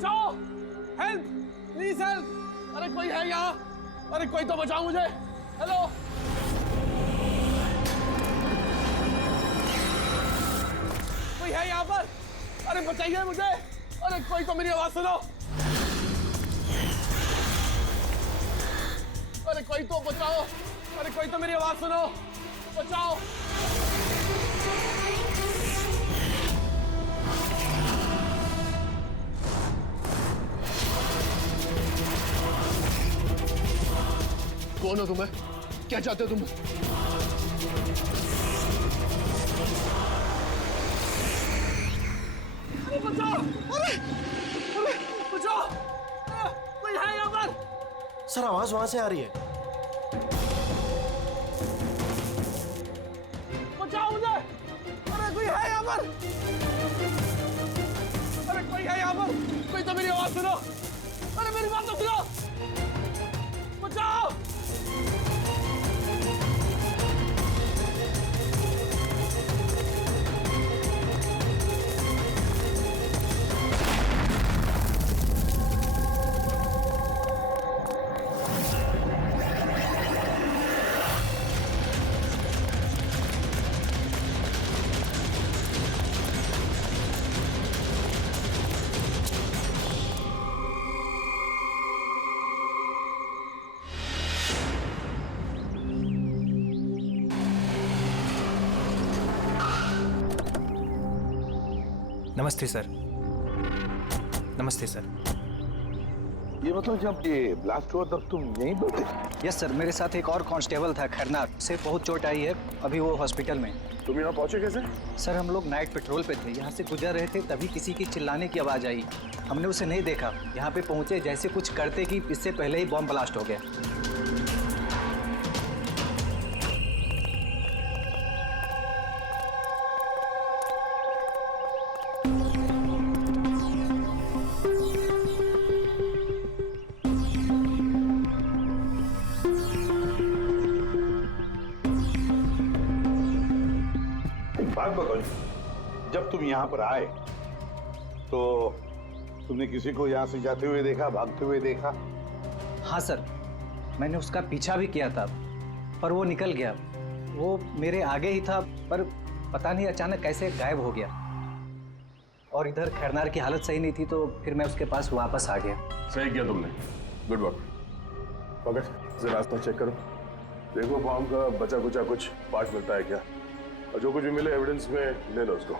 बचाओ, help, please help. अरे कोई है यहाँ? अरे कोई तो बचाओ मुझे। हेलो, कोई है यहाँ पर? अरे बचाइए मुझे। अरे कोई तो मेरी आवाज सुनो। अरे कोई तो बचाओ। अरे कोई तो मेरी आवाज सुनो, बचाओ। कौन हो तुम्हें? क्या चाहते हो तुम? अरे बचाओ! अरे अरे बचाओ! कोई है यहाँ पर? सर आवाज वहां से आ रही है। बचाओ मुझे! अरे कोई है यहाँ पर? अरे कोई है यहाँ पर? कोई तो मेरी आवाज सुनो। अरे मेरी बात तो सुनो। बचाओ! नमस्ते सर। नमस्ते सर। ये मतलब जब ये ब्लास्ट हुआ तब तुम यहीं पर थे? यस सर, मेरे साथ एक और कांस्टेबल था खरनार, उसे बहुत चोट आई है, अभी वो हॉस्पिटल में। तुम यहाँ पहुंचे कैसे? सर हम लोग नाइट पेट्रोल पे थे, यहाँ से गुजर रहे थे तभी किसी की चिल्लाने की आवाज़ आई। हमने उसे नहीं देखा, यहाँ पे पहुँचे जैसे कुछ करते कि इससे पहले ही बॉम्ब ब्लास्ट हो गया। बात बताओ, जब तुम यहाँ पर आए तो तुमने किसी को यहाँ से जाते हुए देखा, भागते हुए देखा? हाँ सर, मैंने उसका पीछा भी किया था पर वो निकल गया। वो मेरे आगे ही था पर पता नहीं अचानक कैसे गायब हो गया। और इधर खरनार की हालत सही नहीं थी तो फिर मैं उसके पास वापस आ गया। सही किया तुमने, गुड वर्क। ओके, जरा रास्ता चेक करो, देखो बॉम्ब का बचा कुचा कुछ पार्ट मिलता है क्या, और जो कुछ भी मिले एविडेंस में ले लो उसको।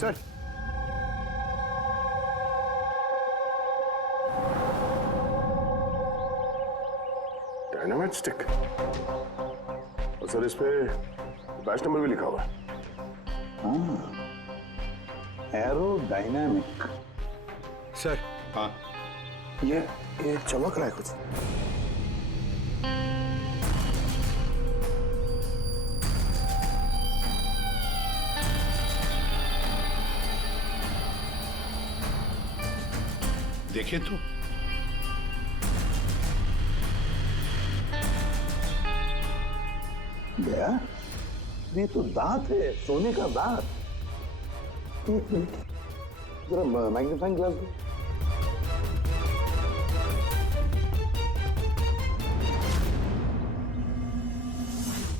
सर, डायनामाइट स्टिक, और सर इस पे बैच नंबर भी लिखा हुआ है। Arrow dynamic. सर हाँ, ये चमक रहा है कुछ। देखे तो गया, ये तो दांत है, सोने का दांत। एक मिनट, जरा मैग्नीफाइंग ग्लास दो।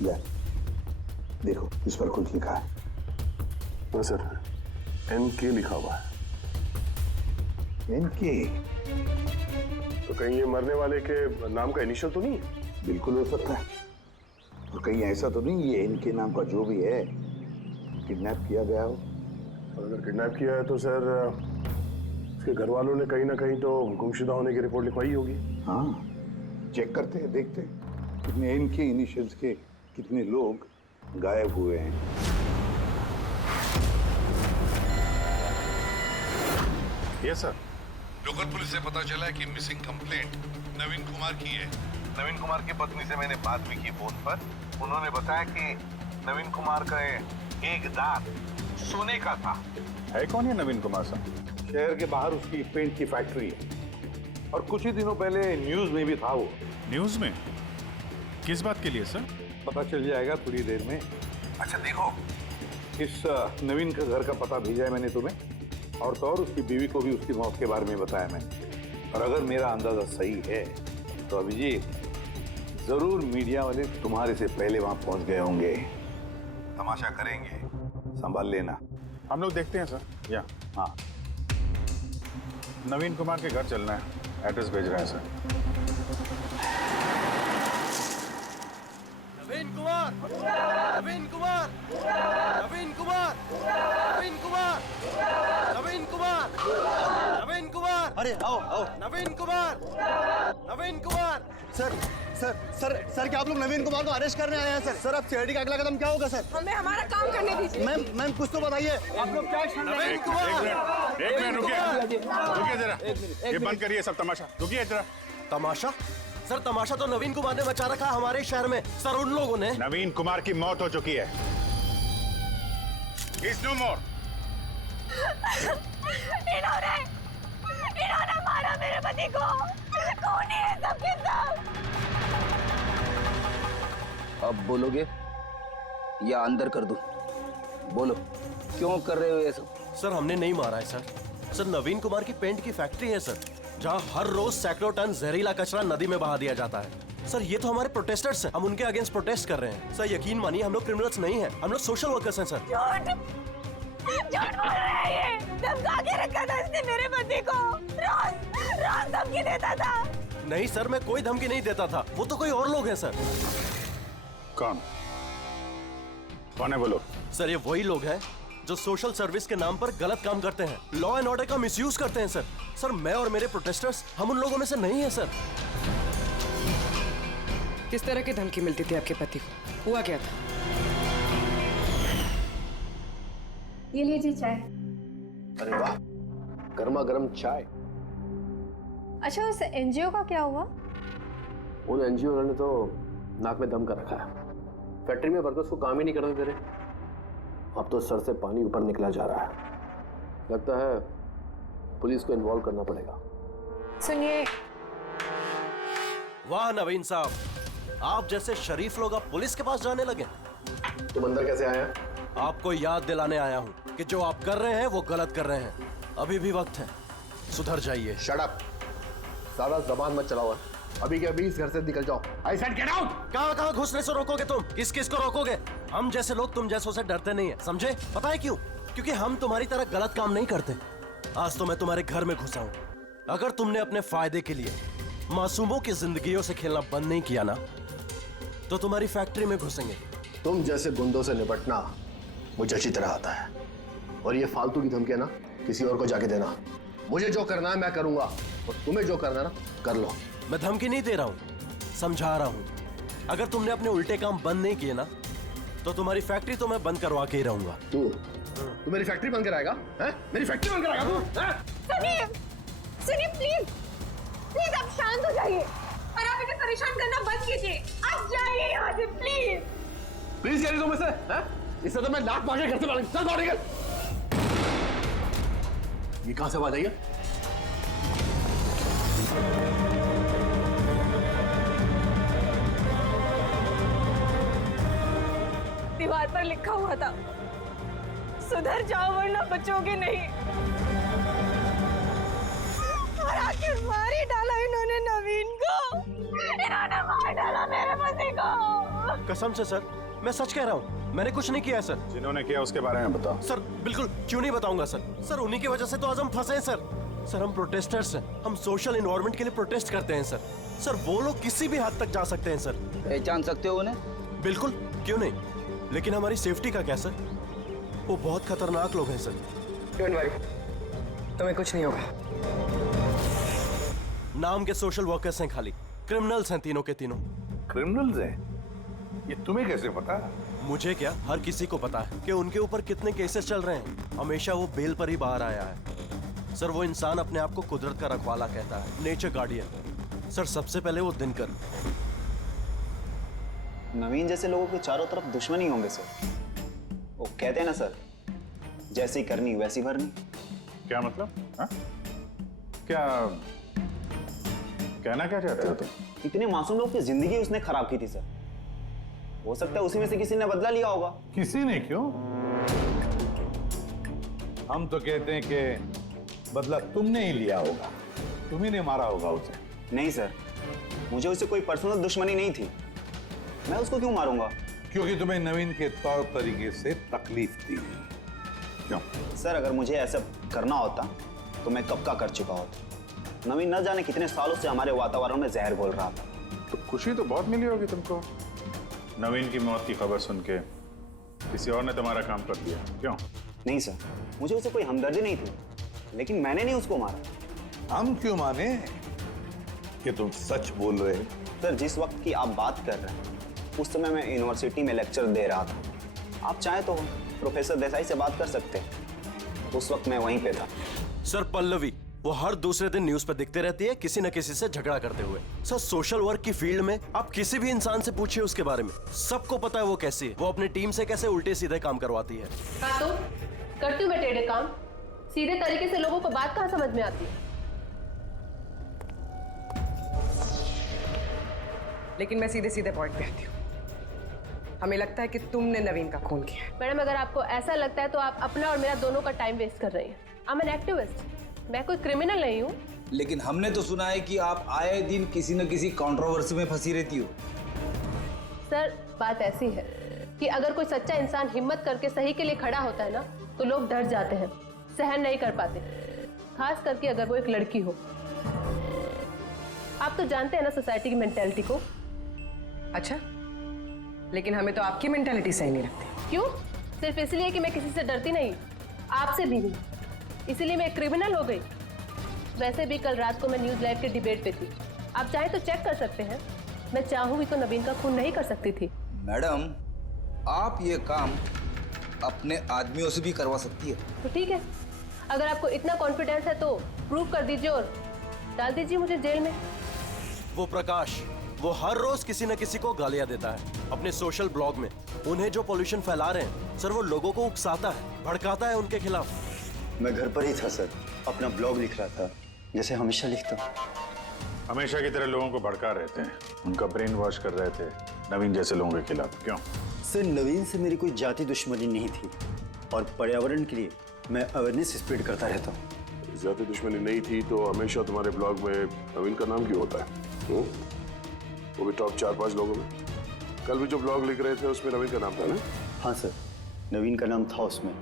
ले, देखो इस पर कुछ लिखा है। हाँ सर, NK लिखा हुआ है। NK? तो कहीं ये मरने वाले के नाम का इनिशियल तो नहीं है? बिल्कुल हो सकता है। और कहीं ऐसा तो नहीं ये NK नाम का जो भी है किडनैप किया गया हो? और अगर किडनैप किया है तो सर उसके घर वालों ने कहीं ना कहीं तो गुमशुदा होने की रिपोर्ट लिखवाई होगी। हाँ, चेक करते हैं, देखते हैं कितने NK इनिशियल्स के कितने लोग गायब हुए हैं। Yes sir. लोकल पुलिस से पता चला है कि मिसिंग कंप्लेंट नवीन कुमार की है। नवीन कुमार की पत्नी से मैंने बात भी की फोन पर। उन्होंने बताया कि नवीन कुमार का एक दांत सोने का था। है कौन है नवीन कुमार साहब? शहर के बाहर उसकी पेंट की फैक्ट्री है और कुछ ही दिनों पहले न्यूज में भी था वो। न्यूज में? किस बात के लिए सर? पता चल जाएगा थोड़ी देर में। अच्छा देखो, इस नवीन का घर का पता भेजा है मैंने तुम्हें, और तो और उसकी बीवी को भी उसकी मौत के बारे में बताया मैंने। और अगर मेरा अंदाजा सही है तो अभिजीत, जरूर मीडिया वाले तुम्हारे से पहले वहां पहुंच गए होंगे। तमाशा करेंगे। संभाल लेना। हम लोग देखते हैं सर। या हाँ, नवीन कुमार के घर चलना है, एड्रेस भेज रहे हैं सर। नवीन कुमार, नवीन कुमार, नवीन कुमार, नवीन कुमार, नवीन कुमार, नवीन कुमार। अरे आओ आओ। Naveen Kumar, Naveen Kumar. Sir sir sir sir क्या आप लोग नवीन कुमार को अरेस्ट करने आए हैं सर? सर अब सिआईडी का अगला कदम क्या होगा सर? हमें हमारा काम करने दीजिए। मैम मैम कुछ तो बताइए, आप लोग क्या? नवीन कुमार, एक मिनट रुकिए जरा, ये बंद करिए सब तमाशा। रुकिए जरा। तमाशा? सर तमाशा तो नवीन कुमार ने मचा रखा है हमारे शहर में सर, उन लोगों ने। नवीन कुमार की मौत हो चुकी है। He's no more। इन्होंने मारा मेरे पति को। कौन है सबके सब? अब बोलोगे या अंदर कर दूं? बोलो, क्यों कर रहे हो ये सब? सर हमने नहीं मारा है सर। सर नवीन कुमार की पेंट की फैक्ट्री है सर, जहाँ हर रोज सैकड़ों टन जहरीला कचरा नदी में बहा दिया जाता है। सर ये तो हमारे प्रोटेस्टर्स हैं, हम उनके अगेंस्ट प्रोटेस्ट कर रहे हैं। सर यकीन मानिए हम लोग क्रिमिनल्स नहीं हैं, हम लोग सोशल वर्कर्स हैं सर। झूठ बोल रहा है ये। धमका के रखा था इसने मेरे पति को। रोज धमकी देता था। नहीं सर, मैं कोई धमकी नहीं देता था, वो तो कोई और लोग हैं सर। कौन कौन है बोलो? सर ये वही लोग हैं जो सोशल सर्विस के नाम पर गलत काम करते हैं, लॉ एंड ऑर्डर का मिसयूज करते हैं सर। सर मैं और मेरे प्रोटेस्टर्स हम उन लोगों में से नहीं है सर। किस तरह की धमकी मिलती थी आपके पति को? हुआ क्या था? ये लीजिए चाय। अरे वाह, गर्मा गर्म चाय। अच्छा उस एनजीओ का क्या हुआ? उन एनजीओ ने तो नाक में दम कर रखा है। फैक्ट्री में वर्कर्स को काम ही नहीं करने दे रहे। अब तो सर से पानी ऊपर निकला जा रहा है। लगता है पुलिस को इन्वॉल्व करना पड़ेगा। सुनिए। वाह नवीन साहब, आप जैसे शरीफ लोग अब पुलिस के पास जाने लगे। तुम अंदर कैसे आया? आपको याद दिलाने आया हूँ कि जो आप कर रहे हैं वो गलत कर रहे हैं। अभी भी वक्त है, सुधर जाइए। शट अप, सारा जबान मत चलाओ। अभी के अभी इस घर से निकल जाओ। I said get out. कहाँ घुसने से रोकोगे तुम? किस किस को रोकोगे? हम जैसे लोग तुम जैसों से डरते नहीं है, समझे? पता है क्यों? क्योंकि हम तुम्हारी तरह गलत काम नहीं करते। आज तो मैं तुम्हारे घर में घुसा हूँ। अगर तुमने अपने फायदे के लिए मासूमों की जिंदगियों से खेलना बंद नहीं किया ना, तो तुम्हारी फैक्ट्री में घुसेंगे। तुम जैसे गुंडों से निपटना मुझे अच्छी तरह आता है, और ये फालतू की धमकियां ना किसी और को जाके देना। मुझे जो करना है मैं करूंगा, और तुम्हें जो करना है ना कर लो। मैं धमकी नहीं दे रहा हूँ, समझा रहा हूँ। अगर तुमने अपने उल्टे काम बंद नहीं किए ना, तो तुम्हारी फैक्ट्री तो मैं बंद करवा के ही रहूंगा। तू मेरी फैक्ट्री बंद कराएगा? मेरी फैक्ट्री बंद कराएगा तू? सुनिए, सुनिए प्लीज, प्लीज आप शांत हो जाइए और आप इन्हें परेशान करना बंद कीजिए। आप जाइए यहाँ से प्लीज। प्लीज कह रही तुम इसे? इससे तो मैं लात मार के घर से बाहर चल बाहर निकल। ये कहां से आवाज आई है? दीवार पर लिखा हुआ था, सुधर जाओ वरना बचोगे नहीं। और आखिर मार ही डाला इन्होंने नवीन को। इन्होंने मार डाला मेरे पति को। कसम से सर, मैं सच कह रहा हूँ, मैंने कुछ नहीं किया है सर। जिन्होंने किया उसके बारे में बताओ। सर बिल्कुल क्यों नहीं बताऊंगा सर। सर उन्हीं की वजह से तो आज हम फंसे हैं सर। सर हम प्रोटेस्टर्स हैं, हम सोशल एनवायरनमेंट के लिए प्रोटेस्ट करते हैं सर। सर वो लोग किसी भी हद तक जा सकते हैं सर। पहचान सकते हो उन्हें? बिल्कुल, क्यों नहीं, लेकिन हमारी सेफ्टी का क्या सर? वो बहुत खतरनाक लोग हैं सर। डोंट वरी, तुम्हें कुछ नहीं होगा। नाम के सोशल वर्कर्स हैं खाली, क्रिमिनल्स हैं तीनों के तीनों। क्रिमिनल्स हैं? ये तुम्हें कैसे पता? मुझे क्या, हर किसी को पता है कि उनके ऊपर कितने केसेस चल रहे हैं। हमेशा वो बेल पर ही बाहर आया है सर। वो इंसान अपने आप को कुदरत का रखवाला कहता है, नेचर गार्डियन। सर सबसे पहले वो दिनकर, नवीन जैसे लोगों के चारों तरफ दुश्मनी होंगे सर। वो कहते हैं ना सर, जैसी करनी वैसी भरनी। क्या मतलब? हा? क्या कहना क्या चाहते हो तुम? इतने मासूम लोग की जिंदगी उसने खराब की थी सर। हो सकता है उसी में से किसी ने बदला लिया होगा। किसी ने क्यों? हम तो कहते हैं कि बदला तुमने ही लिया होगा, तुम्ही ने मारा होगा उसे। नहीं सर, मुझे उससे कोई पर्सनल दुश्मनी नहीं थी। मैं उसको क्यों मारूंगा? क्योंकि तुम्हें नवीन के तौर तरीके से तकलीफ दी। क्यों? सर अगर मुझे ऐसा करना होता तो मैं कब का कर चुका होता। नवीन न जाने कितने सालों से हमारे वातावरण में जहर घोल रहा था। तो खुशी तो बहुत मिली होगी तुमको नवीन की मौत की खबर सुन के। किसी और ने तुम्हारा काम कर दिया क्यों? नहीं सर, मुझे उससे कोई हमदर्दी नहीं थी, लेकिन मैंने नहीं उसको मारा। हम क्यों माने कि तुम सच बोल रहे हो? सर जिस वक्त की आप बात कर रहे हैं उस समय मैं यूनिवर्सिटी में लेक्चर दे रहा था। आप चाहे तो प्रोफेसर देसाई से बात कर सकते हैं, उस वक्त मैं वहीं पे था। सर पल्लवी वो हर दूसरे दिन न्यूज पे दिखते रहती है किसी न किसी से झगड़ा करते हुए। सर सोशल वर्क की फील्ड में आप किसी भी इंसान से पूछिए उसके बारे में, सबको पता है वो कैसी है, वो अपनी टीम से कैसे उल्टे सीधे काम करवाती है। हाँ तो करती हूँ मैं टेढ़े काम, सीधे तरीके से लोगों को बात कहाँ समझ में आती है। लेकिन मैं सीधे सीधे पॉइंट पे आती हूँ। हमें लगता है कि तुमने नवीन का खून किया है। मैडम अगर आपको ऐसा लगता है तो आप अपना और मेरा दोनों का टाइम वेस्ट कर रही हैं। आई एम एन एक्टिविस्ट, मैं कोई क्रिमिनल नहीं हूँ। लेकिन हमने तो सुना है कि आप आए दिन किसी न किसी कंट्रोवर्सी में फंसी रहती हो। सर बात ऐसी है कि अगर कोई सच्चा इंसान हिम्मत करके सही के लिए खड़ा होता है ना तो लोग डर जाते हैं, सहन नहीं कर पाते, खास करके अगर वो एक लड़की हो। आप तो जानते हैं ना सोसाइटी की मेंटालिटी को। अच्छा, लेकिन हमें तो आपकी मेंटालिटी सही नहीं लगती। क्यों? सिर्फ इसलिए कि मैं किसी से डरती नहीं, आपसे भी नहीं, इसलिए मैं क्रिमिनल हो गई। वैसे भी कल रात को मैं न्यूज़ लाइव के डिबेट पे थी, आप चाहे तो चेक कर सकते हैं। मैं चाहूँ भी तो नवीन का खून नहीं कर सकती थी। मैडम आप ये काम अपने आदमियों से भी करवा सकती है। तो ठीक है, अगर आपको इतना कॉन्फिडेंस है तो प्रूव कर दीजिए और डाल दीजिए मुझे जेल में। वो प्रकाश वो हर रोज किसी न किसी को गालियां देता है अपने सोशल ब्लॉग में। उन्हें जो पॉल्यूशन फैला रहे हैं सर, वो लोगों को उकसाता है, भड़काता है उनके खिलाफ। मैं घर पर ही था सर, अपना ब्लॉग लिख रहा था जैसे हमेशा लिखता हूँ। हमेशा की तरह लोगों को भड़का रहे थे, उनका ब्रेन वॉश कर रहे थे नवीन जैसे लोगों के खिलाफ। क्यों? सर नवीन से मेरी कोई जाति दुश्मनी नहीं थी और पर्यावरण के लिए मैं अवेयरनेस स्प्रेड करता रहता हूँ। जाति दुश्मनी नहीं थी तो हमेशा तुम्हारे ब्लॉग में नवीन का नाम क्यों होता है? वो भी टॉप 4-5 लोगों में। कल भी जो ब्लॉग लिख रहे थे उसमें नवीन का नाम था ना? हाँ सर, नवीन का नाम था उसमें,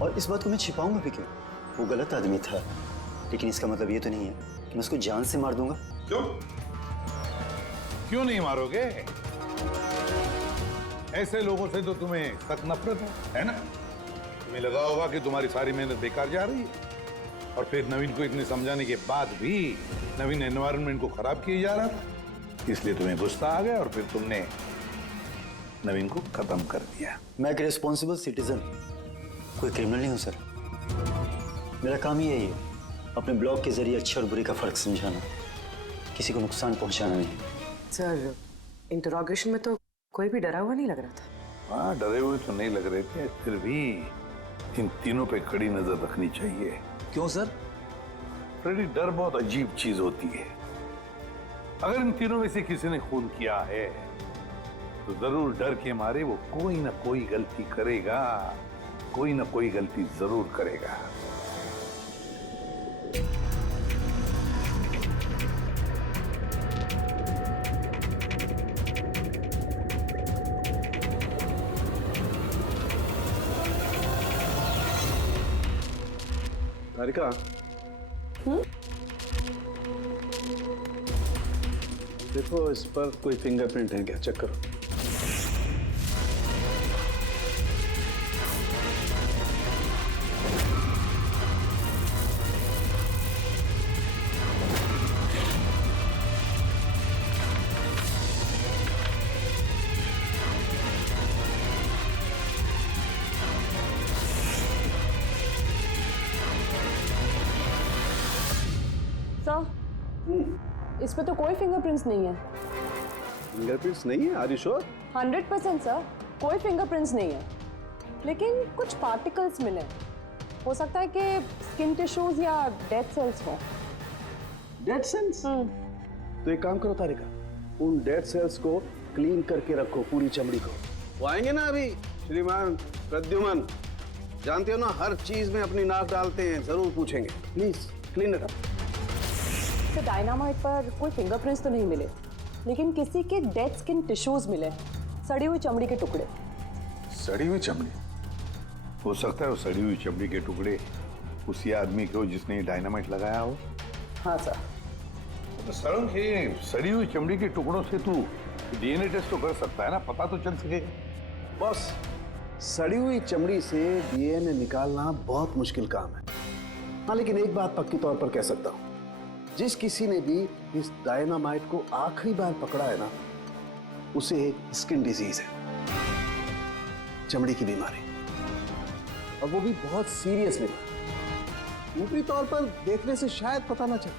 और इस बात को मैं छिपाऊंगा भी क्यों? वो गलत आदमी था, लेकिन इसका मतलब ये तो नहीं है कि मैं उसको जान से मार दूंगा। क्यों? क्यों नहीं मारोगे? ऐसे लोगों से तो तुम्हें सख्त नफरत है ना? तुम्हें लगा होगा कि तुम्हारी सारी मेहनत बेकार जा रही है, और फिर नवीन को इतने समझाने के बाद भी नवीन एनवायरनमेंट को खराब किए जा रहा था, इसलिए तुम्हें गुस्सा आ गया और फिर तुमने नवीन को खत्म कर दिया। मैं एक रिस्पॉन्सिबल सिटीजन, कोई क्रिमिनल नहीं हूँ सर। मेरा काम ही यही है, अपने ब्लॉग के जरिए अच्छे और बुरे का फर्क समझाना, किसी को नुकसान पहुंचाना नहीं। सर इंटरोगेशन में तो कोई भी डरा हुआ नहीं लग रहा था। हाँ डरे हुए तो नहीं लग रहे थे, फिर भी इन तीनों पे कड़ी नजर रखनी चाहिए। क्यों सर? फ्रेडी डर बहुत अजीब चीज होती है। अगर इन तीनों में से किसी ने खून किया है तो जरूर डर के मारे वो कोई ना कोई गलती करेगा, कोई ना कोई गलती जरूर करेगा। तारिका, देखो इस पर कोई फिंगरप्रिंट है क्या? चेक करो। इस पे तो कोई फिंगरप्रिंट्स नहीं है। फिंगरप्रिंट्स नहीं है? Are you sure? 100% सर, कोई फिंगरप्रिंट्स नहीं है, लेकिन कुछ पार्टिकल्स मिले। हो सकता है कि स्किन टिश्यूज या डेड सेल्स हो। Dead cells? तो एक काम करो तारिका, उन डेड सेल्स को क्लीन करके रखो, पूरी चमड़ी को। वो आएंगे ना अभी श्रीमान प्रद्युमन, जानते हो ना हर चीज में अपनी नाक डालते हैं, जरूर पूछेंगे। Please clean it up. तो डायनामाइट पर कोई फिंगरप्रिंट्स तो नहीं मिले, लेकिन किसी के डेड स्किन टिश्यूज मिले, सड़ी हुई चमड़ी के टुकड़े। सड़ी हुई चमड़ी? हो सकता है वो सड़ी हुई चमड़ी के टुकड़े उसी आदमी के हो जिसने डायनामाइट लगाया हो। हाँ सर। तो सड़न के सड़ी हुई चमड़ी के टुकड़ों से तू डीएनए टेस्ट तो कर सकता है ना, पता तो चल सकेगा। बॉस, सड़ी हुई चमड़ी से डीएनए निकालना बहुत मुश्किल काम है। हाँ, लेकिन एक बात पक्की तौर पर कह सकता हूँ, जिस किसी ने भी इस डायनामाइट को आखिरी बार पकड़ा है ना, उसे स्किन डिजीज है, चमड़ी की बीमारी, और वो भी बहुत सीरियस बीमारी। ऊपरी तौर पर देखने से शायद पता ना चले,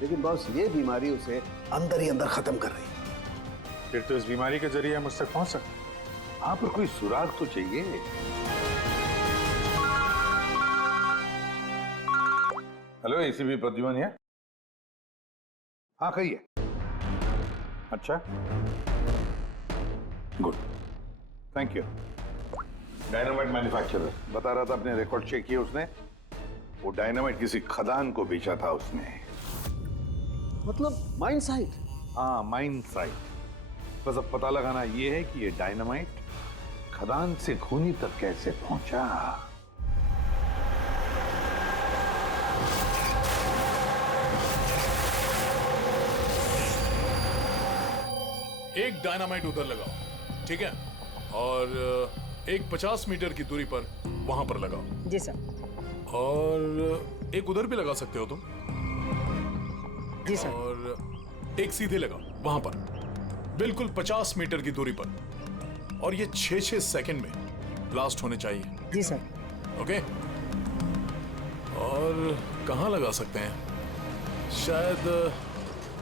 लेकिन बॉस ये बीमारी उसे अंदर ही अंदर खत्म कर रही है। फिर तो इस बीमारी के जरिए हम उससे पहुंच सकते हैं। हाँ, पर कोई सुराग तो चाहिए। हेलो, एसीपी प्रद्युमन है? हाँ, कहिए। अच्छा, good, thank you. Dynamite manufacturer बता रहा था, अपने रिकॉर्ड चेक किए उसने, वो डायनामाइट किसी खदान को बेचा था उसने। मतलब माइन साइट? हाँ, माइन साइट। बस अब पता लगाना ये है कि ये डायनामाइट खदान से खूनी तक कैसे पहुंचा। एक डायनामाइट उधर लगाओ, ठीक है, और एक 50 मीटर की दूरी पर वहां पर लगाओ। जी सर। और एक उधर भी लगा सकते हो तुम। जी सर। और एक सीधे लगाओ वहां पर, बिल्कुल 50 मीटर की दूरी पर, और ये 6-6 सेकंड में ब्लास्ट होने चाहिए। जी सर। ओके। और कहाँ लगा सकते हैं? शायद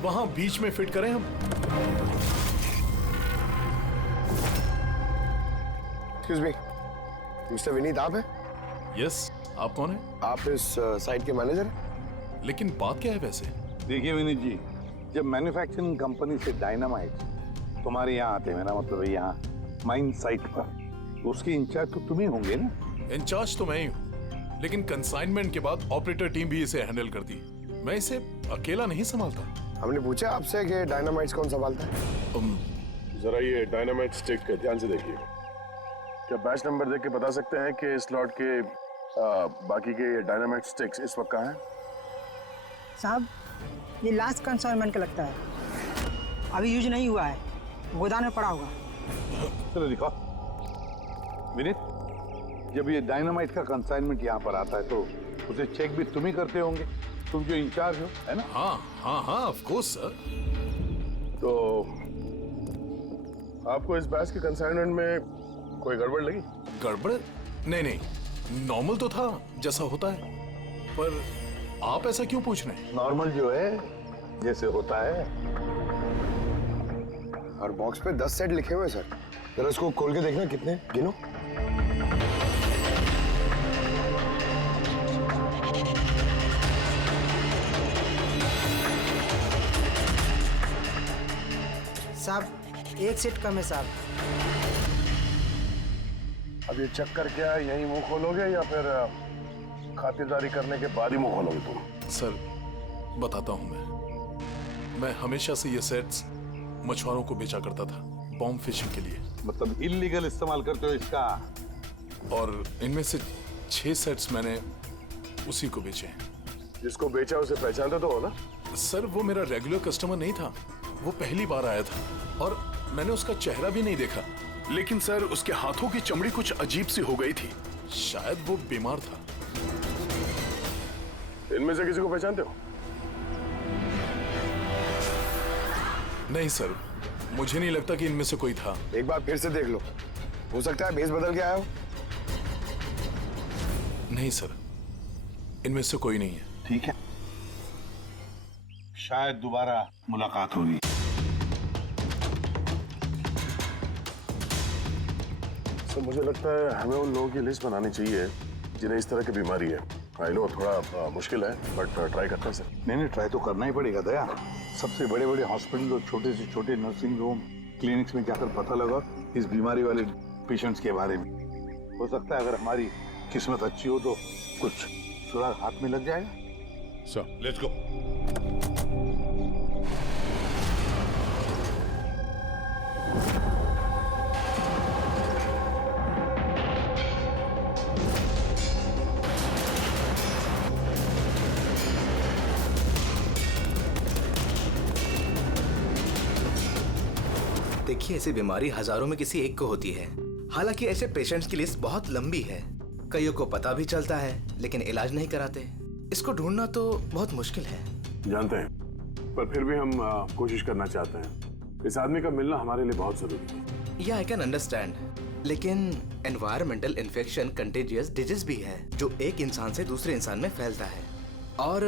वहां बीच में फिट करें हम। एक्सक्यूज मी, मिस्टर विनीत आप हैं? यस, आप कौन हैं? आप इस साइट के मैनेजर हैं? लेकिन बात क्या है वैसे? देखिए विनीत जी, जब मैन्युफैक्चरिंग कंपनी से डायनामाइट तुम्हारे यहाँ आते हैं, मेरा मतलब है यहाँ माइन साइट पर, तो उसके इंचार्ज तो तुम ही होंगे ना? इंचार्ज तो मैं ही हूँ, लेकिन कंसाइनमेंट के बाद ऑपरेटर टीम भी इसे हैंडल करती है। मैं इसे अकेला नहीं संभालता। हमने पूछा आपसे कि डायनामाइट्स कौन संभालता है? जरा ये डायनामाइट स्टिक ध्यान से देखिए। क्या बैच नंबर देख के बता सकते हैं कि इस लॉट के बाकी के डायनामाइट स्टिक्स इस वक्त कहाँ हैं? साहब, ये लास्ट कंसाइनमेंट का लगता है, अभी यूज नहीं हुआ है, गोदाम में पड़ा होगा। चलो दिखाओ। विनीत, जब ये डायनामाइट का कंसाइनमेंट यहाँ पर आता है तो उसे चेक भी तुम ही करते होंगे, तुम जो इंचार्ज हो, है ना? हाँ हाँ हाँ, ऑफ कोर्स सर। तो आपको इस बैच के कंसाइनमेंट में कोई गड़बड़ लगी? गड़बड़? नहीं नहीं, नॉर्मल तो था जैसा होता है, पर आप ऐसा क्यों पूछ रहे हैं? नॉर्मल जो है जैसे होता है। और बॉक्स पे 10 सेट लिखे हुए हैं सर, जरा इसको खोल के देखना कितने, गिनो। साहब, एक सेट कम है साहब। अब ये चक्कर क्या है, यही मुंह खोलोगे या फिर खातिरदारी करने के बाद ही मुंह खोलोगे तुम? सर बताता हूँ, मैं हमेशा से ये सेट्स मछुआरों को बेचा करता था, बॉम्ब फिशिंग के लिए। मतलब इलीगल इस्तेमाल करते हो इसका? और इनमें से 6 सेट्स मैंने उसी को बेचे हैं। जिसको बेचा उसे पहचानते तो हो ना? सर वो मेरा रेगुलर कस्टमर नहीं था, वो पहली बार आया था और मैंने उसका चेहरा भी नहीं देखा। लेकिन सर उसके हाथों की चमड़ी कुछ अजीब सी हो गई थी। शायद वो बीमार था। इनमें से किसी को पहचानते हो? नहीं सर, मुझे नहीं लगता कि इनमें से कोई था। एक बार फिर से देख लो, हो सकता है भेस बदल के आया हो। नहीं सर, इनमें से कोई नहीं है। ठीक है, शायद दोबारा मुलाकात होगी। तो मुझे लगता है हमें उन लोगों की लिस्ट बनानी चाहिए जिन्हें इस तरह की बीमारी है। आई नो थोड़ा मुश्किल है, बट ट्राई करते हैं सर। नहीं, ट्राई तो करना ही पड़ेगा दया। सबसे बड़े बड़े हॉस्पिटल और छोटे से छोटे नर्सिंग होम, क्लिनिक्स में जाकर पता लगा इस बीमारी वाले पेशेंट्स के बारे में। हो सकता है अगर हमारी किस्मत अच्छी हो तो कुछ सुराग हाथ में लग जाएगा। Sir let's go. देखिए, ऐसी बीमारी हजारों में किसी एक को होती है। हालांकि ऐसे पेशेंट्स की लिस्ट बहुत लंबी है। कईयों को पता भी चलता है लेकिन इलाज नहीं कराते। इसको ढूंढना तो बहुत मुश्किल है। जानते हैं, पर फिर भी हम कोशिश करना चाहते हैं। इस आदमी का मिलना हमारे लिए बहुत जरूरी है। या आई कैन अंडरस्टैंड, लेकिन एनवायरमेंटल इन्फेक्शन कंटेजियस डिजीज भी है जो एक इंसान से दूसरे इंसान में फैलता है, और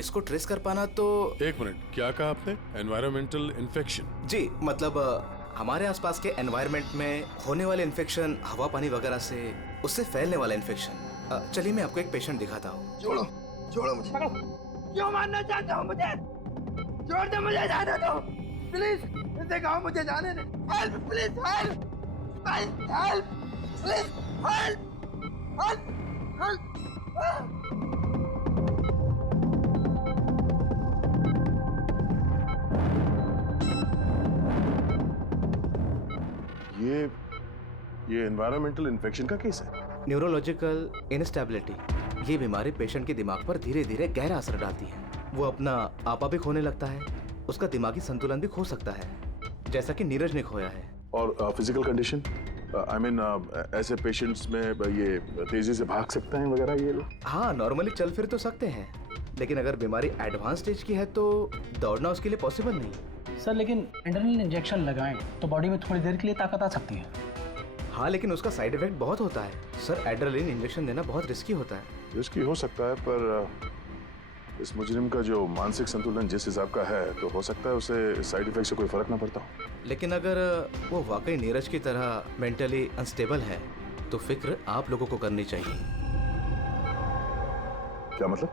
इसको ट्रेस कर पाना तो। एक मिनट, क्या कहा आपने? Environmental infection? जी, मतलब हमारे आसपास के एनवायरनमेंट में होने वाले इन्फेक्शन, हवा पानी वगैरह से, उससे फैलने वाला इन्फेक्शन। चलिए मैं आपको एक पेशेंट दिखाता हूँ। छोड़ो छोड़ो मुझे। क्यों मारना चाहते हो मुझे? छोड़ दे मुझे, जाने दो प्लीज। इसे कहो मुझे जाने दे। Help please, help help please, help help help. ये एनवायरमेंटल इन्फेक्शन का केस है। न्यूरोलॉजिकल इनस्टेबिलिटी, ये बीमारी पेशेंट के दिमाग पर धीरे धीरे गहरा असर डालती है। वो अपना आपा भी खोने लगता है, उसका दिमागी संतुलन भी खो सकता है, जैसा कि नीरज ने खोया है। और फिजिकल कंडीशन, आई मीन ऐसे पेशेंट्स में ये तेजी से भाग सकते हैं वगैरह ये लोग? हाँ, नॉर्मली चल फिर तो सकते हैं, लेकिन अगर बीमारी एडवांस स्टेज की है तो दौड़ना उसके लिए पॉसिबल नहीं। सर लेकिन एड्रेनलिन इंजेक्शन लगाएं तो बॉडी में थोड़ी देर के लिए ताकत आ सकती है। हाँ, लेकिन उसका साइड इफेक्ट बहुत होता है। सर, एड्रेनलिन इंजेक्शन देना बहुत रिस्की होता है। रिस्की हो सकता है, पर इस मुजरिम का जो मानसिक संतुलन जिस हिसाब का है, तो हो सकता है उसे साइड इफेक्ट से कोई फर्क ना पड़ता हो। लेकिन अगर वो वाकई नीरज की तरह मेंटली अनस्टेबल है तो फिक्र आप लोगों को करनी चाहिए। क्या मतलब?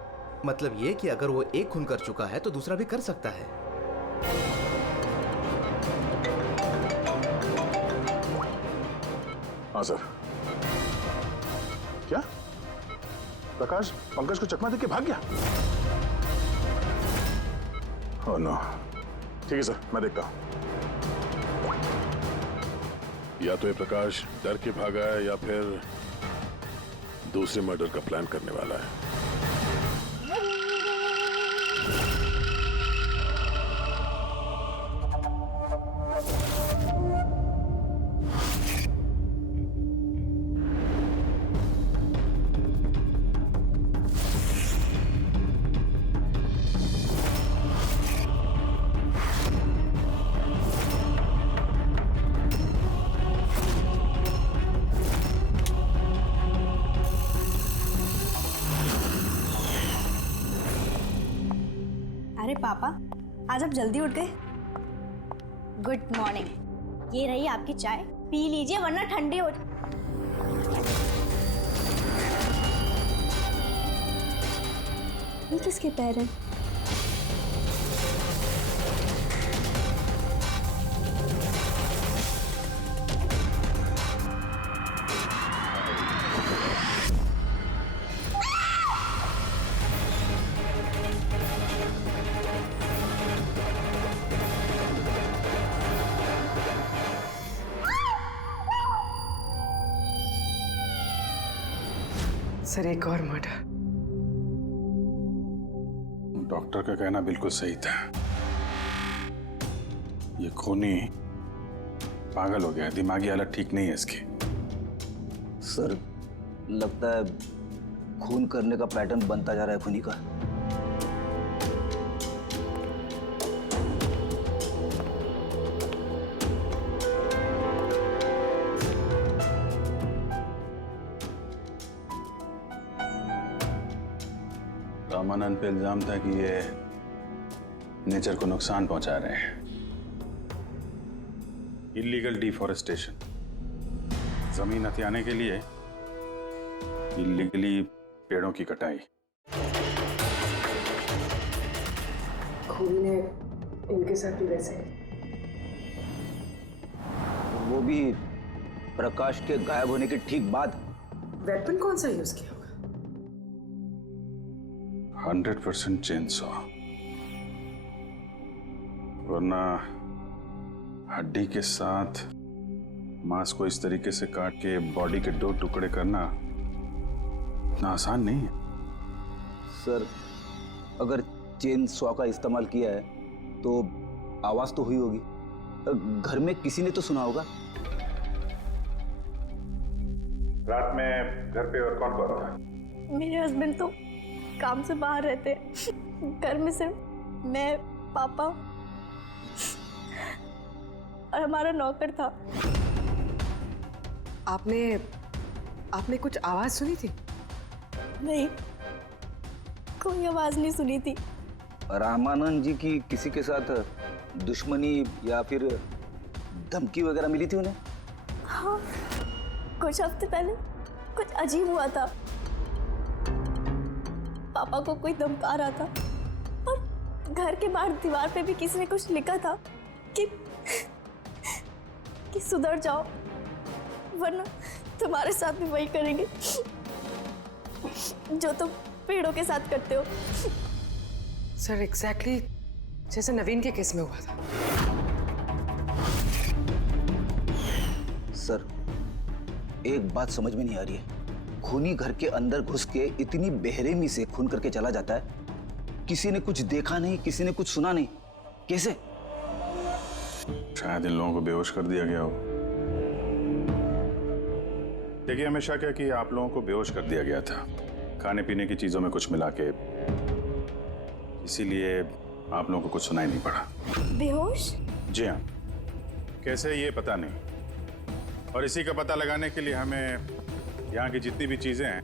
मतलब ये कि अगर वो एक खून कर चुका है तो दूसरा भी कर सकता है। हाँ सर। क्या प्रकाश पंकज को चकमा देके भाग गया? Oh no. ठीक है सर, मैं देखता हूं। या तो ये प्रकाश डर के भागा है या फिर दूसरे मर्डर का प्लान करने वाला है। अरे पापा, आज आप जल्दी उठ गए। Good morning. ये रही आपकी चाय, पी लीजिए वरना ठंडी हो। ये किसके पैर हैं? सर, एक और मर्डर। डॉक्टर का कहना बिल्कुल सही था। ये खूनी पागल हो गया, दिमागी हालत ठीक नहीं है इसकी। सर, लगता है खून करने का पैटर्न बनता जा रहा है खूनी का। रामानंद पे इल्जाम था कि ये नेचर को नुकसान पहुंचा रहे हैं। Illegal deforestation. जमीन हथियाने के लिए इलीगली पेड़ों की कटाई। खूनी ने इनके साथ भी वैसे वो भी प्रकाश के गायब होने के ठीक बाद। वेपन कौन सा यूज किया होगा? 100% चेनसॉ, वरना हड्डी के साथ मांस को इस तरीके से काट के बॉडी के 2 टुकड़े करना इतना आसान नहीं है। सर, अगर चेन सॉ का इस्तेमाल किया है तो आवाज तो हुई होगी, घर में किसी ने तो सुना होगा। रात में घर पे और कौन कौन था? मेरे हस्बैंड तो काम से बाहर रहते हैं। घर में सिर्फ मैं, पापा और हमारा नौकर था। आपने कुछ आवाज सुनी थी? नहीं, कोई आवाज नहीं सुनी थी। रामानंद जी की किसी के साथ दुश्मनी या फिर धमकी वगैरह मिली थी उन्हें? हाँ, कुछ हफ्ते पहले कुछ अजीब हुआ था। पापा को कोई धमका रहा था और घर के बाहर दीवार पे भी किसी ने कुछ लिखा था कि सुधर जाओ वरना तुम्हारे साथ भी वही करेंगे जो तुम पेड़ों के साथ करते हो। सर, एग्जैक्टली जैसे नवीन के केस में हुआ था। सर, एक बात समझ में नहीं आ रही है। खूनी घर के अंदर घुस के इतनी बेरहमी से खून करके चला जाता है, किसी ने कुछ देखा नहीं, किसी ने कुछ सुना नहीं, कैसे? शायद इन लोगों को बेहोश कर दिया गया हो। देखिए, हमेशा क्या कि आप लोगों को बेहोश कर दिया गया था खाने पीने की चीजों में कुछ मिला के, इसीलिए आप लोगों को कुछ सुनाई नहीं पड़ा। बेहोश? जी हाँ, कैसे ये पता नहीं, और इसी का पता लगाने के लिए हमें यहाँ की जितनी भी चीजें हैं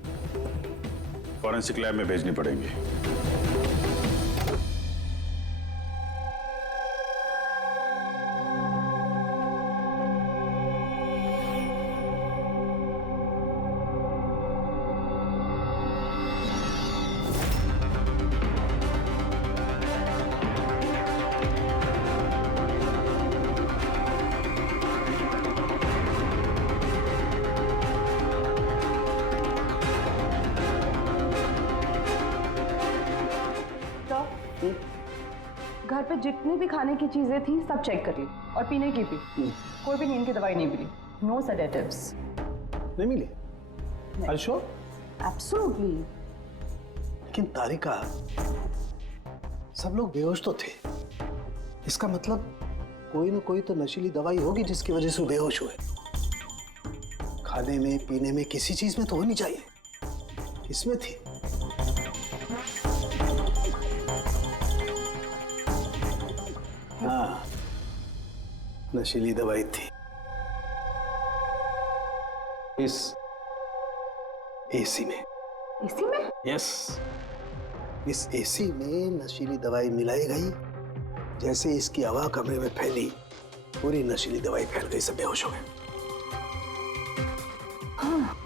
फॉरेंसिक लैब में भेजनी पड़ेंगी। घर पे जितनी भी खाने की चीजें थी सब चेक कर ली और पीने की भी। कोई भी नींद की दवाई नहीं मिली। No sedatives. नहीं मिली? Are you sure? एब्सोल्युटली। लेकिन तारिका, सब लोग बेहोश तो थे। इसका मतलब कोई ना कोई तो नशीली दवाई होगी जिसकी वजह से वो बेहोश हुए। खाने में, पीने में, किसी चीज में तो होनी चाहिए। इसमें थी। हाँ, नशीली दवाई थी। इस एसी में। एसी में? यस, इस एसी में नशीली दवाई मिलाई गई। जैसे इसकी हवा कमरे में फैली, पूरी नशीली दवाई फैल गई, सब बेहोश हो गए।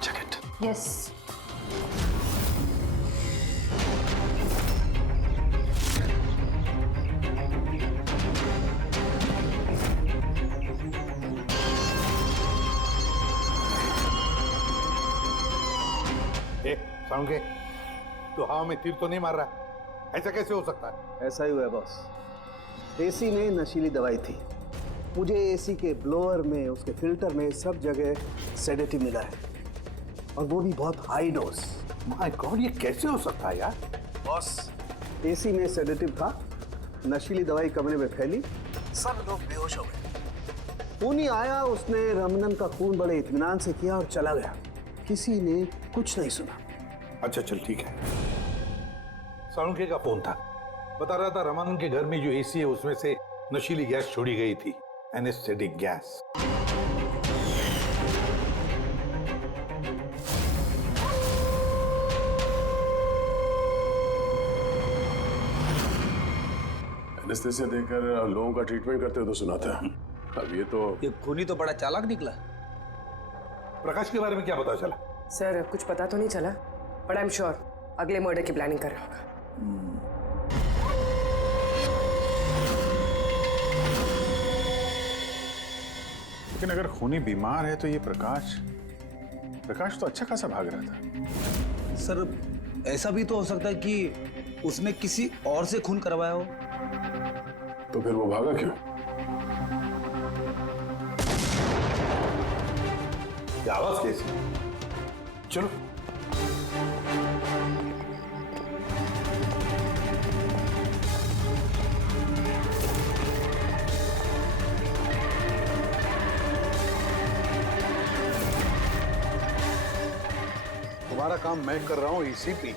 Check it. यस। साउंगे, तो हवा में तीर तो नहीं मार रहा? ऐसा कैसे हो सकता है? ऐसा ही हुआ है बॉस। एसी में नशीली दवाई थी। मुझे एसी के ब्लोअर में, उसके फिल्टर में, सब जगह सेडेटिव मिला है, और वो भी बहुत हाई डोज। माय गॉड, ये कैसे हो सकता है यार? बॉस, एसी में सेडेटिव था, नशीली दवाई कमरे में फैली, सब लोग बेहोश हो गए। खूनी आया, उसने रमनन का खून बड़े इत्मीनान से किया और चला गया। किसी ने कुछ नहीं सुना। अच्छा चल ठीक है। साळुंखे का फोन था, बता रहा था रमानंद के घर में जो एसी है उसमें से नशीली गैस छोड़ी गई थी, एनेस्थेटिक गैस। एनेस्थेसिया देकर लोगों का ट्रीटमेंट करते हो तो सुना था। अब ये खूनी तो बड़ा चालाक निकला। प्रकाश के बारे में क्या पता चला? सर कुछ पता तो नहीं चला, बट आई एम श्योर अगले मर्डर की प्लानिंग कर रहा होगा। लेकिन अगर खूनी बीमार है तो ये प्रकाश तो अच्छा खासा भाग रहा था। सर ऐसा भी तो हो सकता है कि उसने किसी और से खून करवाया हो। तो फिर वो भागा क्यों? ये आवाज कैसी? चलो। तुम्हारा काम मैं कर रहा हूं ईसीपी,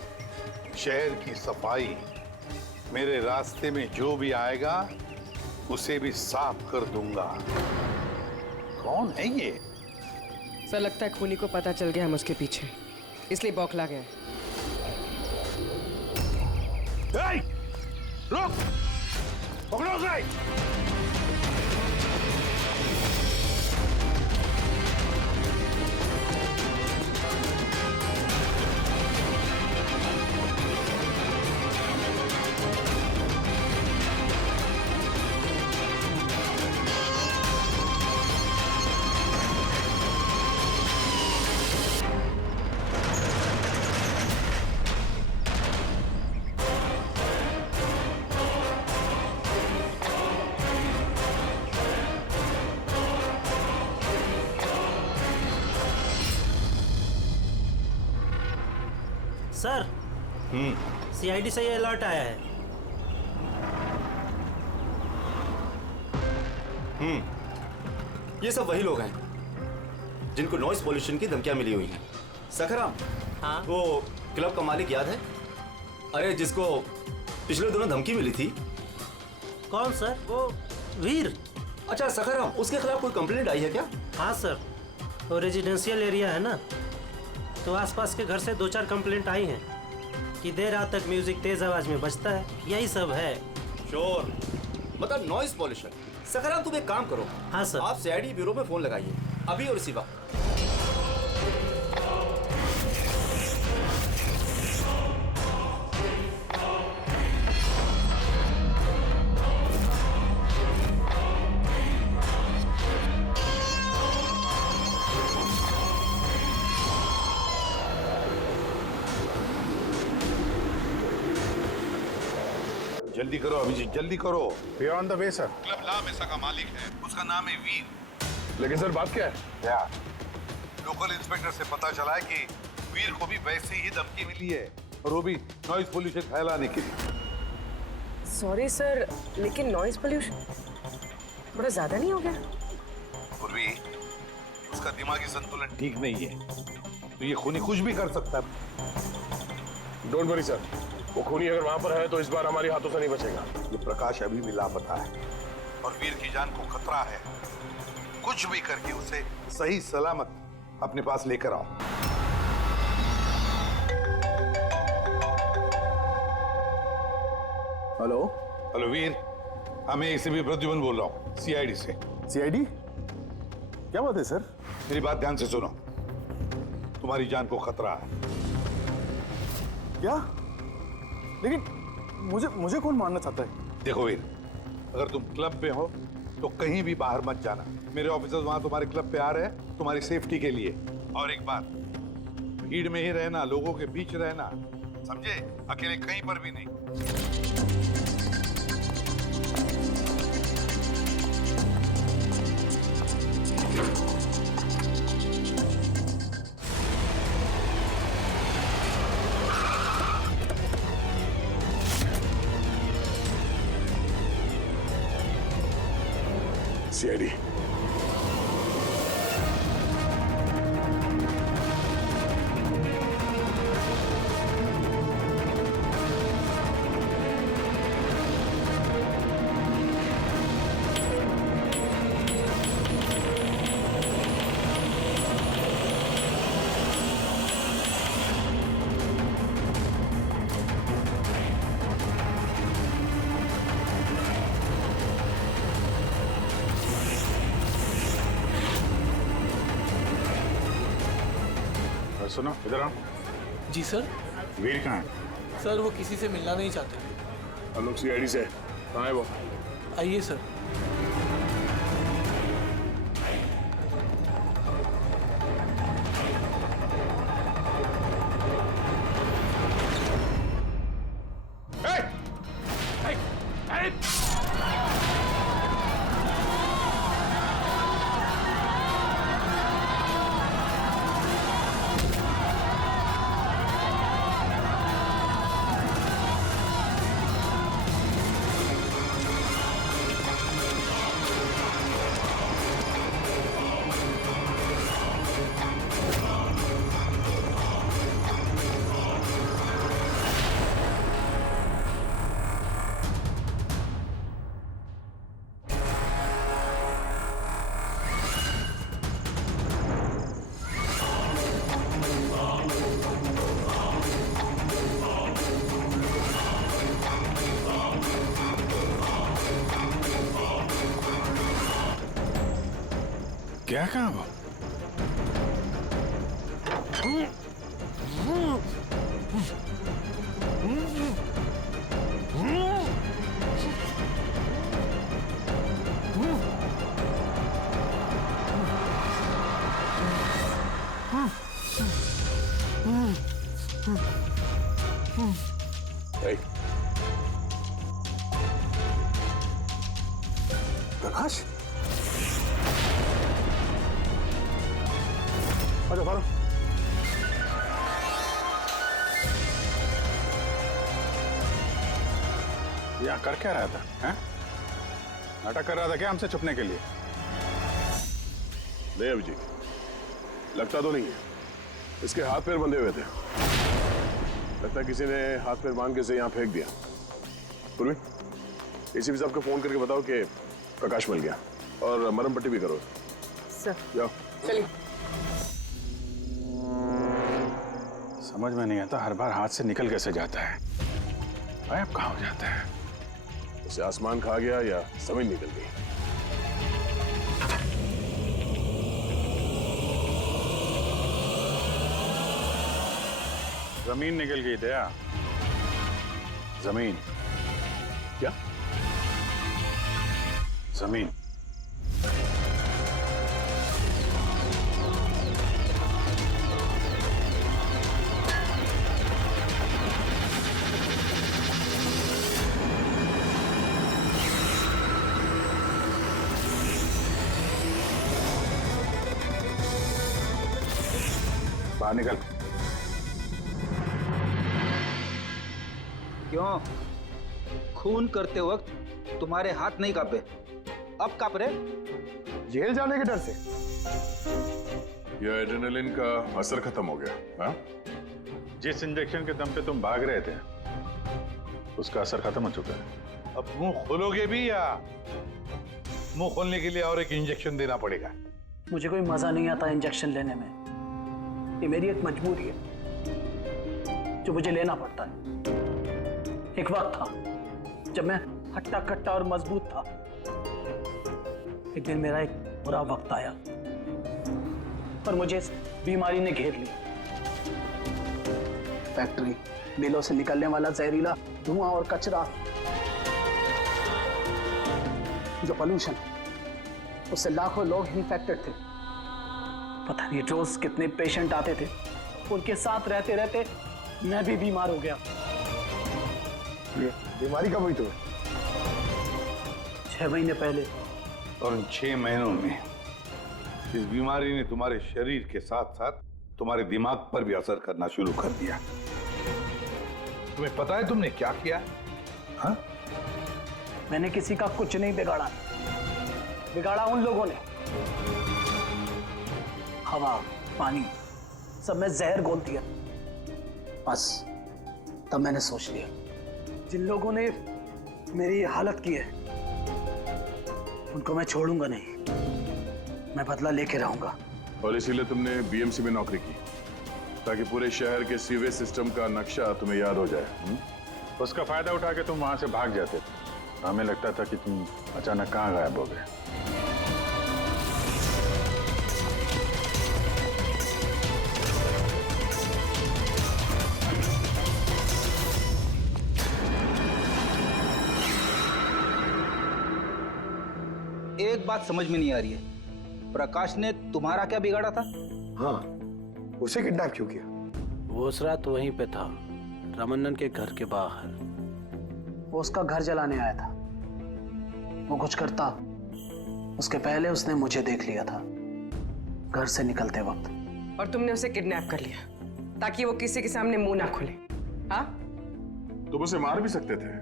शहर की सफाई। मेरे रास्ते में जो भी आएगा उसे भी साफ कर दूंगा। कौन है ये? सर लगता है खूनी को पता चल गया हम उसके पीछे, इसलिए बौखला गया। रुक! पकड़ो उसे! सर, सीआईडी से ये अलर्ट आया है। ये सब वही लोग हैं जिनको नॉइस पॉल्यूशन की धमकियां मिली हुई हैं। सखराम, हाँ? वो क्लब का मालिक याद है? अरे जिसको पिछले दिनों धमकी मिली थी। कौन सर? वो वीर। अच्छा सखराम, उसके खिलाफ कोई कंप्लेंट आई है क्या? हाँ सर, वो रेजिडेंशियल एरिया है ना, तो आसपास के घर से 2-4 कंप्लेंट आई हैं कि देर रात तक म्यूजिक तेज आवाज में बजता है, यही सब है। शोर मतलब नॉइस पॉल्यूशन। सखराम तुम एक काम करो। हाँ सर। आप सीआईडी ब्यूरो में फोन लगाइए अभी और इसी वक्त। जल्दी करो अभिजीत, जल्दी करो। We are on the way sir. Club La Mesa का मालिक है, उसका नाम है वीर। लेकिन सर बात क्या है? क्या? लोकल इंस्पेक्टर से पता चला है कि वीर को भी वैसे ही धमकी मिली है, और वो भी नॉइज पोल्यूशन फैलाने के लिए। सॉरी सर, लेकिन नॉइज पोल्यूशन थोड़ा ज्यादा नहीं हो गया? पूर्वी, उसका दिमागी संतुलन ठीक नहीं है, तो ये खूनी कुछ भी कर सकता है। डोंट वरी सर, वो खूनी अगर वहां पर है तो इस बार हमारे हाथों से नहीं बचेगा। ये प्रकाश अभी भी लापता है और वीर की जान को खतरा है। कुछ भी करके उसे सही सलामत अपने पास लेकर आओ। हेलो हेलो वीर, मैं एसीपी प्रद्युमन बोल रहा हूँ सीआईडी से। सीआईडी? क्या बात है सर? मेरी बात ध्यान से सुनो, तुम्हारी जान को खतरा है। क्या? लेकिन मुझे कौन मारना चाहता है? देखो वीर, अगर तुम क्लब पे हो तो कहीं भी बाहर मत जाना। मेरे ऑफिसर्स वहां तुम्हारे क्लब पे आ रहे हैं तुम्हारी सेफ्टी के लिए। और एक बात, भीड़ में ही रहना, लोगों के बीच रहना, समझे? अकेले कहीं पर भी नहीं। सीआईडी। सुनो इधर आओ। जी सर। वीर कहाँ है? सर वो किसी से मिलना नहीं चाहते। आलोक सीआईडी से कहाँ है वो? आइए सर। क्या कहा वो? प्रकाश, आजा फारूक। यहाँ कर क्या रहा था? हैं? नाटक कर रहा था क्या हमसे छुपने के लिए? नहीं अभिजीत, लगता तो नहीं है। इसके हाथ पैर बंधे हुए थे। लगता है किसी ने हाथ पैर बांध के इसे यहाँ फेंक दिया। पूर्वी, एसीपी साहब को फोन करके बताओ कि प्रकाश मिल गया और मरहम पट्टी भी करो। सर। जाओ। चलिए। समझ में नहीं आता हर बार हाथ से निकल कैसे जाता है, गायब कहाँ हो जाता है। उसे आसमान खा गया या जमीन निकल गई। जमीन निकल गई दया। जमीन क्या? जमीन। बाहर निकल। क्यों? खून करते वक्त तुम्हारे हाथ नहीं कांपे, अब कांप रहे? जेल जाने के डर से? यह एड्रेनलिन का असर खत्म हो गया। हाँ? जिस इंजेक्शन के दम पे तुम भाग रहे थे उसका असर खत्म हो चुका है। अब मुंह खोलोगे भी या मुंह खोलने के लिए और एक इंजेक्शन देना पड़ेगा? मुझे कोई मजा नहीं आता इंजेक्शन लेने में। ये मेरी एक मजबूरी है जो मुझे लेना पड़ता है। एक वक्त था जब मैं हट्टा कट्टा और मजबूत था। एक दिन मेरा एक बुरा वक्त आया और मुझे इस बीमारी ने घेर लिया। फैक्ट्री, मिलों से निकलने वाला जहरीला धुआं और कचरा, जो पोल्यूशन, उससे लाखों लोग इन्फेक्टेड थे। पता नहीं रोज कितने पेशेंट आते थे। उनके साथ रहते रहते मैं भी बीमार हो गया। ये बीमारी कब हुई तुम्हें? 6 महीने पहले। और उन 6 महीनों में इस बीमारी ने तुम्हारे शरीर के साथ साथ तुम्हारे दिमाग पर भी असर करना शुरू कर दिया। तुम्हें पता है तुमने क्या किया? हाँ? मैंने किसी का कुछ नहीं बिगाड़ा। बिगाड़ा उन लोगों ने। हवा, पानी, सब में जहर घोल दिया। बस तब मैंने सोच लिया, जिन लोगों ने मेरी हालत की है उनको मैं छोड़ूंगा नहीं। मैं बदला लेके रहूंगा। और इसीलिए तुमने बीएमसी में नौकरी की, ताकि पूरे शहर के सीवेज सिस्टम का नक्शा तुम्हें याद हो जाए। उसका फायदा उठा के तुम वहां से भाग जाते थे। हमें लगता था कि तुम अचानक कहाँ गायब हो गए। एक बात समझ में नहीं आ रही है, प्रकाश ने तुम्हारा क्या बिगाड़ा था? हाँ, उसे किडनैप क्यों किया? वो उस रात वहीं पे था, रमन्नन के घर के बाहर। वो उसका घर जलाने आया था। वो कुछ करता उसके पहले उसने मुझे देख लिया था घर से निकलते वक्त। और तुमने उसे किडनैप कर लिया ताकि वो किसी के सामने मुंह ना खोले। हाँ? तुम उसे मार भी सकते थे,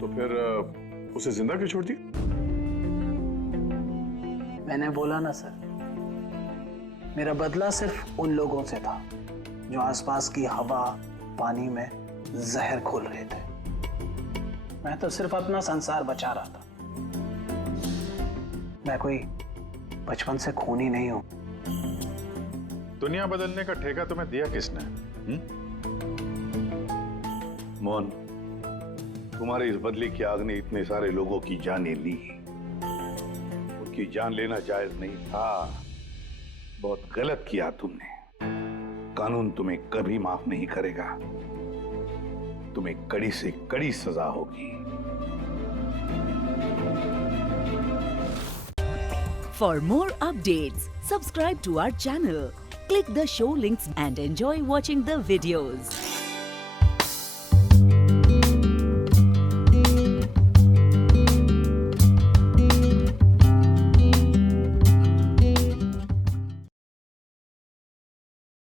तो फिर उसे जिंदा क्यों छोड़ दिया? मैंने बोला ना सर, मेरा बदला सिर्फ उन लोगों से था जो आसपास की हवा पानी में जहर घोल रहे थे। मैं तो सिर्फ अपना संसार बचा रहा था। मैं कोई बचपन से खूनी नहीं हूं। दुनिया बदलने का ठेका तुम्हें दिया किसने? मोहन, तुम्हारी इस बदली की आग ने इतने सारे लोगों की जानें ली। उनकी जान लेना जायज नहीं था। बहुत गलत किया तुमने। कानून तुम्हें कभी माफ नहीं करेगा। तुम्हें कड़ी से कड़ी सजा होगी। For more updates, subscribe to our channel, click the show links and enjoy watching the videos.